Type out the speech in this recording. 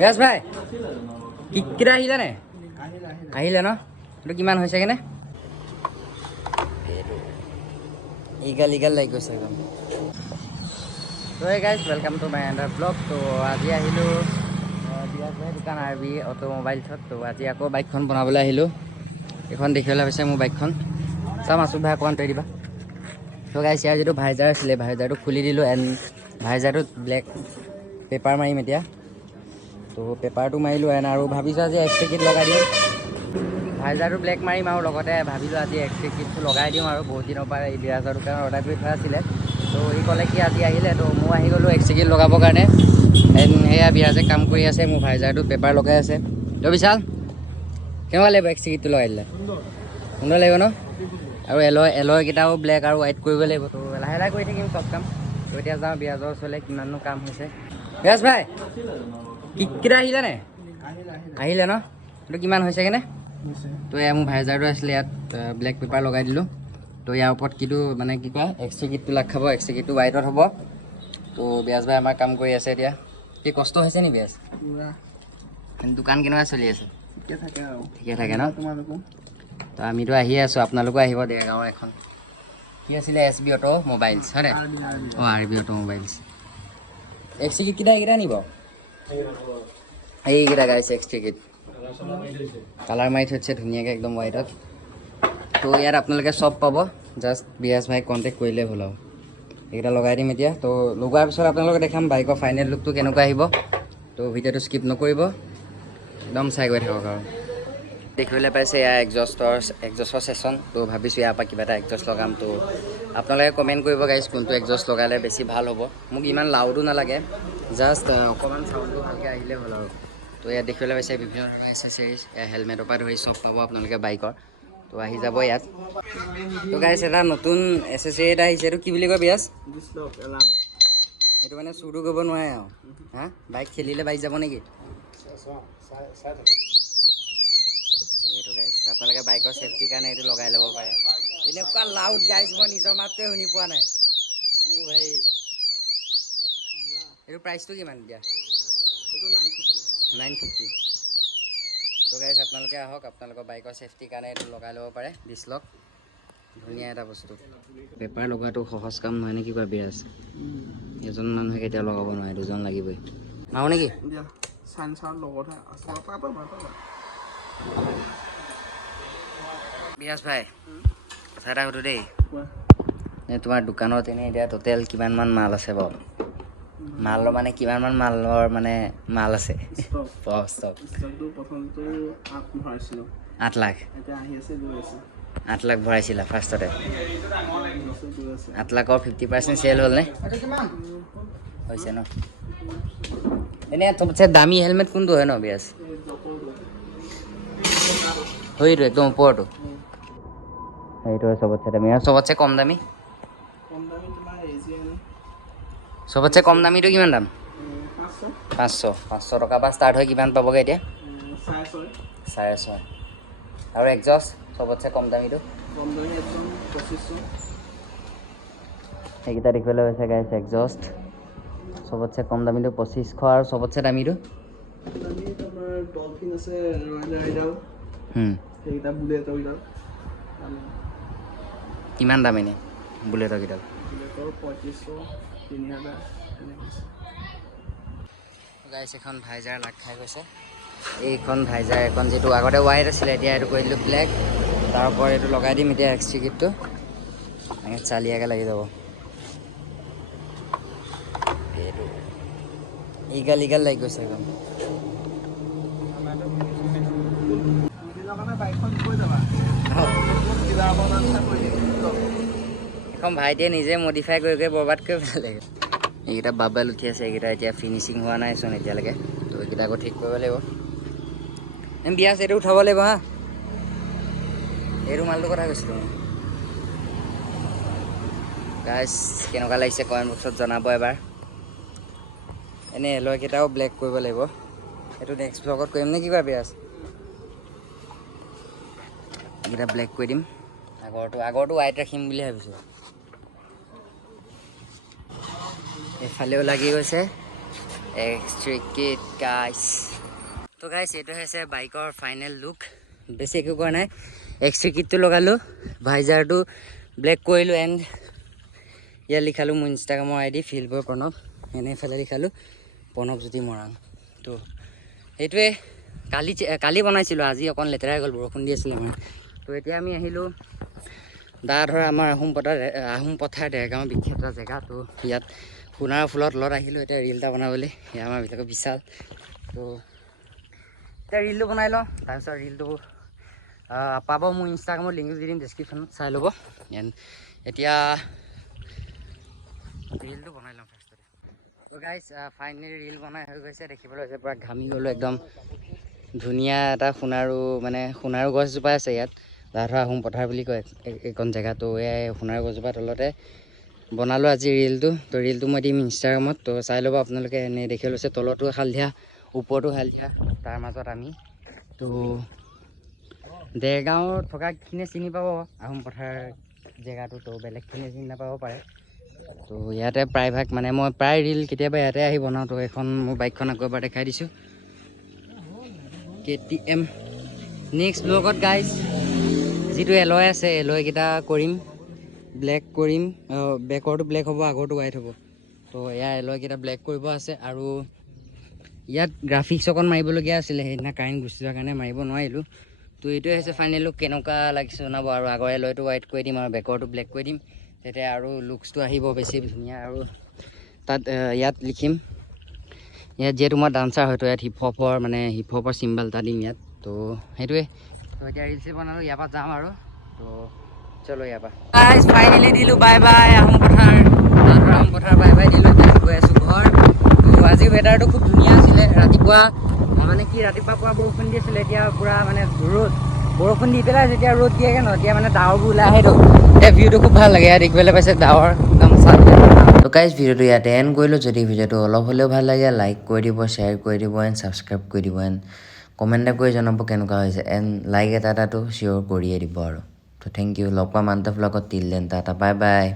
বেশ ভাই কিটা আহিলে নে আহিলে ন এইটো কিমান হৈছে কেনে ইগাল লাগি গৈছে একদম তো hey guys welcome to my under blog তো আজি আহিলোঁ বিৰাজ ভাই দোকান আৰ বি অটোমোবাইলছত তো আজি আকৌ বাইকখন বনাবলৈ আহিলোঁ এইখন দেখিবলৈ পাইছে মোৰ বাইকখন চাম আছোঁ ভাই অকণমান তৰি দিবা তো গাইজ ইয়াৰ যিটো ভাইজাৰ আছিলে ভাইজাৰটো খুলি দিলোঁ এণ্ড ভাইজাৰটোত ব্লেক পেপাৰ মাৰিম এতিয়া তো পেপাৰটো মাৰিলোঁ এণ্ড আৰু ভাবিছোঁ আজি এক্সট্ৰা কিট লগাই দিওঁ ভাইজাৰটো ব্লেক মাৰিম আৰু লগতে ভাবিলোঁ আজি এক্সট্ৰা কিটটো লগাই দিওঁ আৰু বহুত দিনৰ পৰা এই বিৰাজৰ দোকানত অৰ্ডাৰ কৰি থোৱা আছিলে তো সি ক'লে কি আজি আহিলে তো মই আহি গ'লোঁ এক্সট্ৰা কিট লগাবৰ কাৰণে এণ্ড সেয়া বিৰাজে কাম কৰি আছে মোৰ ভাইজাৰটোত পেপাৰ লগাই আছে তো বিশাল কেনেকুৱা লাগিব এক্সট্ৰা কিটটো লগাই দিলে সুন্দৰ লাগিব ন আৰু এলয়কেইটাও ব্লেক আৰু হোৱাইট কৰিব লাগিব তো লাহে লাহে কৰি থাকিম চব কাম তো এতিয়া যাওঁ বিৰাজৰ ওচৰলৈ কিমাননো কাম হৈছে বিৰাজ ভাই কিটা আহিলে নে আহিলে ন এইটো কিমান হৈছে কেনে তো এয়া মোৰ ভাইজাৰটো আছিলে ইয়াত ব্লেক পেপাৰ লগাই দিলোঁ তো ইয়াৰ ওপৰত কিটো মানে কি কয় এক্সট্ৰা কিটটো লাগ খাব এক্সট্ৰা কিটটো হোৱাইটত হ'ব তো বিৰাজ ভাই আমাৰ কাম কৰি আছে এতিয়া কি কষ্ট হৈছে নি বিৰাজ দোকান কেনেকুৱা চলি আছে ঠিকে থাকে ন তো আমিতো আহিয়ে আছোঁ আপোনালোকো আহিব দেৰগাঁৱৰ এখন কি আছিলে এছ বি অটো মোবাইলছ হয় নাই অঁ আৰ বি অটো মোবাইলছ এক্সট্ৰা কিট কেইটা নিব এইকেইটা গাইছে এক্সট্ৰা কিট কালাৰ মাৰি থৈছে ধুনীয়াকৈ একদম হোৱাইটত তো ইয়াত আপোনালোকে চব পাব জাষ্ট বিৰাজ ভাইক কণ্টেক্ট কৰিলে হ'ল আৰু এইকেইটা লগাই দিম এতিয়া তো লগোৱাৰ পিছত আপোনালোকে দেখাম বাইকৰ ফাইনেল লুকটো কেনেকুৱা আহিব তো ভিডিঅ'টো স্কিপ নকৰিব একদম চাই গৈ থাকক আৰু দেখিবলৈ পাইছে এয়া এক্সজষ্টৰ ছেশ্যন তো ভাবিছোঁ ইয়াৰ পৰা কিবা এটা এক্সজষ্ট লগাম তো আপোনালোকে কমেণ্ট কৰিব গাইজ কোনটো এক্সজষ্ট লগালে বেছি ভাল হ'ব মোক ইমান লাউডো নালাগে জাষ্ট অকণমান চাউণ্ডটো ভালকৈ আহিলে হ'ল আৰু তো ইয়াত দেখিবলৈ পাইছে বিভিন্ন ধৰণৰ এচেচেৰিজ হেলমেটৰ পৰা ধৰি চব পাব আপোনালোকে বাইকৰ তো আহি যাব ইয়াত তো গাইজ এটা নতুন এচেচেৰি এটা আহিছে এইটো কি বুলি কয় বিৰাজ এইটো মানে চুৰো কৰিব নোৱাৰে আৰু হা বাইক খেলিলে বাইক যাব নেকি এইটো গাইজ আপোনালোকে বাইকৰ ছেফটিৰ কাৰণে এইটো লগাই ল'ব পাৰে এনেকুৱা লাউড গাইজ মই নিজৰ মাতটোৱে শুনি পোৱা নাই ভাই এইটো প্ৰাইচটো কিমান এতিয়া 950 তো গাইজ আপোনালোকে আহক আপোনালোকৰ বাইকৰ ছেফটিৰ কাৰণে এইটো লগাই ল'ব পাৰে ডিছলক ধুনীয়া এটা বস্তু পেপাৰ লগোৱাটো সহজ কাম নহয় নেকি বা বিৰাজ এজন মানুহে কেতিয়াও লগাব নোৱাৰে দুজন লাগিবই মাৰো নেকি বিৰাজ ভাই কথা এটা সুধো দেই তোমাৰ দোকানত এনেই এতিয়া টোটেল কিমানমান মাল আছে বাৰু মালৰ মানে কিমানমান মালৰ মানে মাল আছে 8 লাখ 8 লাখ ভৰাইছিলা ফাৰ্ষ্টতে 8 লাখৰ 50% চেল হ'ল নে হৈছে ন এনেই চবতছে দামী হেলমেট কোনটো হয় ন বিৰাজ সেইটো একদম ওপৰটো সেইটো হয় চবতছে দামী আৰু চবতছে কম দামী চবতছে কম দামীটো কিমান দাম 500 টকাৰ পৰা ষ্টাৰ্ট হৈ কিমান পাবগৈ এতিয়া 6.5 আৰু এক্সজষ্ট চবতছে কম দামীটো সেইকেইটা দেখিবলৈ হৈছে গাইছ এক্সজষ্ট চবতছে কম দামীটো 2500 আৰু চবতছে দামীটো কিমান দাম এনেই বুলেটৰ কেইডাল গাইছ এখন ভাইজাৰ লাগ খাই গৈছে এইখন ভাইজাৰ এখন যিটো আগতে হোৱাইট আছিলে এতিয়া এইটো কৰি দিলোঁ ব্লেক তাৰ ওপৰত এইটো লগাই দিম এতিয়া এক্সট্ৰা কিটটো এনেকৈ চালিয়াকৈ লাগি যাব এইটো ইগাল লাগি গৈছে একদম এখন ভাইটিয়ে নিজে মডিফাই কৰি বৰবাদ কৰি পেলালে এইকেইটা বাবাল উঠি আছে এইকেইটা এতিয়া ফিনিচিং হোৱা নাইচোন এতিয়ালৈকে তো এইকেইটা আকৌ ঠিক কৰিব লাগিব বিৰাজ এইটো উঠাব লাগিব হা এই ৰুমালটোৰ কথা কৈছিলোঁ গাইজ কেনেকুৱা লাগিছে কমেণ্ট বক্সত জনাব এবাৰ এনেই এলয়কেইটাও ব্লেক কৰিব লাগিব এইটো নেক্সট ব্লগত কৰিম নে কি কয় বিৰাজ এইকেইটা ব্লেক কৰি দিম আগৰটো হোৱাইট ৰাখিম বুলি ভাবিছোঁ এইফালেও লাগি গৈছে এক্সট্ৰিকেট গাইছ। তো গাইছ এইটো হৈছে বাইকৰ ফাইনেল লুক। বেছি একো কৰা নাই, এক্সট্ৰিকেটটো লগালোঁ, ভাইজাৰটো ব্লেক কৰিলোঁ এণ্ড ইয়াত লিখালোঁ মোৰ ইনষ্টাগ্ৰামৰ ID ফিল্ডবৰ প্ৰণৱ, এনেফালে লিখালোঁ প্ৰণৱজ্যোতি মৰাণ। তো সেইটোৱে কালি বনাইছিলোঁ, আজি অকণ লেতেৰাই গ'ল, বৰষুণ দি আছিলে আমাৰ। তো এতিয়া আমি আহিলোঁ দা ধৰা আমাৰ আহোম পথাৰ দেৰগাঁৱৰ বিখ্যাত এটা জেগা। তো ইয়াত সোণাৰ ফুলৰ তলত আহিলোঁ এতিয়া ৰিল এটা বনাবলৈ। এয়া আমাৰ বিলাকৰ বিশাল। তো এতিয়া ৰিলটো বনাই লওঁ, তাৰপিছত ৰিলটো পাব মোৰ ইনষ্টাগ্ৰামৰ লিংকটো দি দিম ডেছক্ৰিপশ্যনত, চাই ল'ব। এণ্ড এতিয়া ৰিলটো বনাই লওঁ ফাৰ্ষ্টতে। তো গাইজ ফাইনেলি ৰিল বনাই হৈ গৈছে, দেখিবলৈ হৈছে পূৰা ঘামি গ'লোঁ একদম। ধুনীয়া এটা সোণাৰু গছজোপা আছে ইয়াত, ধৰা আহোম পথাৰ বুলি কয় এইখন জেগা। তো এই সোণাৰু গছজোপা তলতে বনালোঁ আজি ৰিলটো। তো ৰিলটো মই দিম ইনষ্টাগ্ৰামত, তো চাই ল'ব আপোনালোকে। এনেই দেখি লৈছে তলতো হালধীয়া, ওপৰতো হালধীয়া, তাৰ মাজত আমি। তো দেৰগাঁৱত থকাখিনিয়ে চিনি পাব আহোম পথাৰ জেগাটো, তো বেলেগখিনিয়ে চিনি নাপাব পাৰে। তো ইয়াতে প্ৰায়ভাগ মই প্ৰায় ৰিল কেতিয়াবা ইয়াতে আহি বনাওঁ। তো এখন মোৰ বাইকখন আকৌ এবাৰ দেখাই দিছোঁ, KTM। নেক্সট ব্লগত গাইজ যিটো এলয় আছে এলয়কেইটা কৰিম, ব্লেক কৰিম, বেকৰটো ব্লেক হ'ব, আগৰটো হোৱাইট হ'ব। তো এয়া এলয়কেইটা ব্লেক কৰিব আছে। আৰু ইয়াত গ্ৰাফিক্স অকণ মাৰিবলগীয়া আছিলে, সেইদিনা কাৰেণ্ট গুচি যোৱাৰ কাৰণে মাৰিব নোৱাৰিলোঁ। তো এইটোৱে হৈছে ফাইনেল লুক, কেনেকুৱা লাগিছে জনাব। আৰু আগৰ এলয়টো হোৱাইট কৰি দিম আৰু বেকৰটো ব্লেক কৰি দিম, তেতিয়া আৰু লুকছটো আহিব বেছি ধুনীয়া। আৰু তাত ইয়াত লিখিম, ইয়াত যিহেতু মই ডান্সাৰ হয়তো ইয়াত হিপ হপৰ চিম্বল এটা দিম ইয়াত। তো সেইটোৱে। তো এতিয়া ৰিলচ বনালোঁ, ইয়াৰ পৰা যাম আৰু। তো চলো ইয়াৰ পৰা ফাইনেলি দিলোঁ বাই বাই আহোম পথাৰ বাই বাই দিলোঁ। গৈ আছোঁ ঘৰ। তো আজি ৱেডাৰটো খুব ধুনীয়া আছিলে। ৰাতিপুৱা পুৱা বৰষুণ দি আছিলে, এতিয়া পূৰা ৰ'দ। বৰষুণ দি পেলাই যেতিয়া ৰ'দ দিয়েগৈ ন, এতিয়া ডাৱৰবোৰ ওলাই আহে। তো এতিয়া ভিউটো খুব ভাল লাগে, ইয়াত দেখিবলৈ পাইছে ডাৱৰ একদম চাই। তো গাইজ ভিডিঅ'টো ইয়াতে এণ্ড কৰিলোঁ। যদি ভিডিঅ'টো অলপ হ'লেও ভাল লাগে লাইক কৰি দিব, শ্বেয়াৰ কৰি দিব এণ্ড ছাবস্ক্ৰাইব কৰি দিব এণ্ড কমেণ্ট এটা কৰি জনাব কেনেকুৱা হৈছে। এণ্ড লাইক এটাতো চিয়'ৰ কৰিয়ে দিব আৰু। তো থেংক ইউ। লগ পাম আনটা ভ্লগত। Till then tata bye bye.